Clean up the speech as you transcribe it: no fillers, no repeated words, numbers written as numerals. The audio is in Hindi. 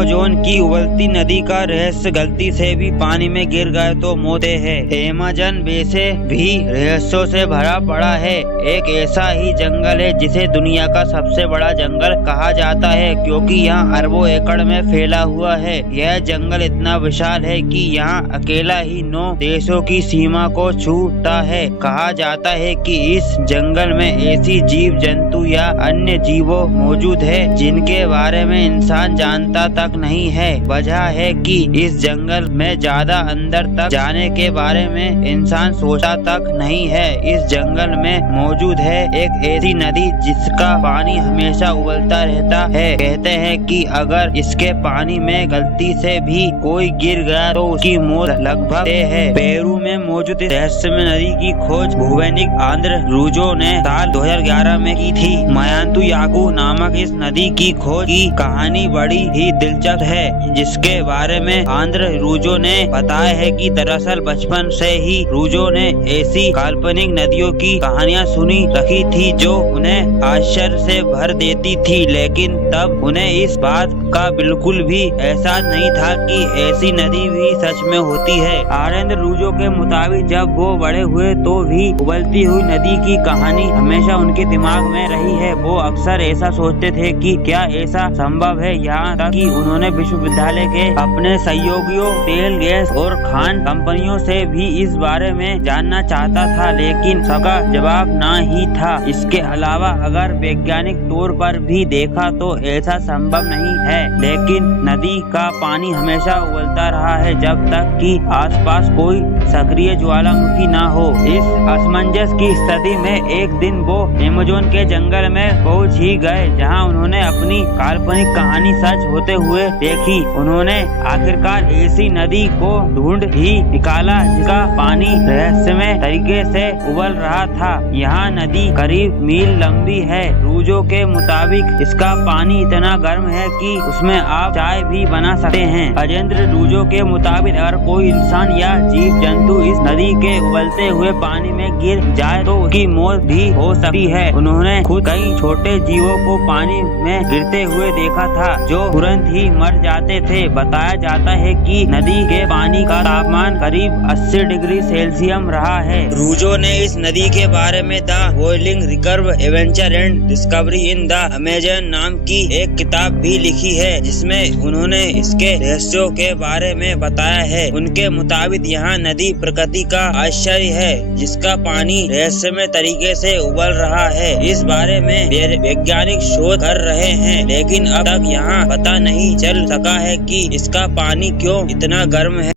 अमेज़न की उबलती नदी का रहस्य गलती से भी पानी में गिर गए तो मौत है। अमेज़न वैसे भी रहस्यों से भरा पड़ा है। एक ऐसा ही जंगल है जिसे दुनिया का सबसे बड़ा जंगल कहा जाता है, क्योंकि यहाँ अरबों एकड़ में फैला हुआ है। यह जंगल इतना विशाल है कि यहाँ अकेला ही 9 देशों की सीमा को छूता है। कहा जाता है कि इस जंगल में ऐसी जीव जंतु या अन्य जीवों मौजूद है जिनके बारे में इंसान जानता तक नहीं है। वजह है कि इस जंगल में ज्यादा अंदर तक जाने के बारे में इंसान सोचा तक नहीं है। इस जंगल में मौजूद है एक ऐसी नदी जिसका पानी हमेशा उबलता रहता है। कहते हैं कि अगर इसके पानी में गलती से भी कोई गिर गया तो उसकी मौत लगभग तय है। पेरू में मौजूद इस रहस्यमय नदी की खोज भूवैज्ञानिक आंद्रे रूजो ने साल 2011 में की थी। मायांतु याकू नामक इस नदी की खोज की कहानी बड़ी ही दिलचस्प है, जिसके बारे में आंद्रे रूजो ने बताया है कि दरअसल बचपन से ही रूजो ने ऐसी काल्पनिक नदियों की कहानियां सुनी रखी थी जो उन्हें आश्चर्य से भर देती थी, लेकिन तब उन्हें इस बात का बिल्कुल भी एहसास नहीं था कि ऐसी नदी भी सच में होती है। आंद्रे रूजो के मुताबिक जब वो बड़े हुए तो भी उबलती हुई नदी की कहानी हमेशा उनके दिमाग में रही है। वो अक्सर ऐसा सोचते थे कि क्या ऐसा संभव है, यहाँ तक कि उन्होंने विश्वविद्यालय के अपने सहयोगियों, तेल, गैस और खान कंपनियों से भी इस बारे में जानना चाहता था, लेकिन सबका जवाब ना ही था। इसके अलावा अगर वैज्ञानिक तौर पर भी देखा तो ऐसा संभव नहीं है, लेकिन नदी का पानी हमेशा उबलता रहा है जब तक कि आसपास कोई सक्रिय ज्वालामुखी ना हो। इस असमंजस की स्थिति में एक दिन वो अमेज़न के जंगल में पहुंच ही गए, जहां उन्होंने अपनी काल्पनिक कहानी सच होते हुए देखी। उन्होंने आखिरकार ऐसी नदी को ढूंढ ही निकाला जिसका पानी रहस्यमय तरीके से उबल रहा था। यहाँ नदी करीब मील लंबी है। रूजो के मुताबिक इसका पानी इतना गर्म है कि उसमें आप चाय भी बना सकते हैं। अजेंद्र रूजो के मुताबिक अगर कोई इंसान या जीव जंतु इस नदी के उबलते हुए पानी में गिर जाए तो उसकी मौत भी हो सकती है। उन्होंने खुद कई छोटे जीवों को पानी में गिरते हुए देखा था जो तुरंत ही मर जाते थे। बताया जाता है कि नदी के पानी का तापमान करीब 80 डिग्री सेल्सियस रहा है। रूजो ने इस नदी के बारे में the boiling river adventure and discovery in the Amazon नाम की एक किताब भी लिखी है, जिसमें उन्होंने इसके रहस्यों के बारे में बताया है। उनके मुताबिक यहाँ नदी प्रकृति का आश्चर्य है जिसका पानी रहस्यमय तरीके से उबल रहा है। इस बारे में वैज्ञानिक शोध कर रहे हैं, लेकिन अब तक यहाँ पता नहीं चल सका है कि इसका पानी क्यों इतना गर्म है।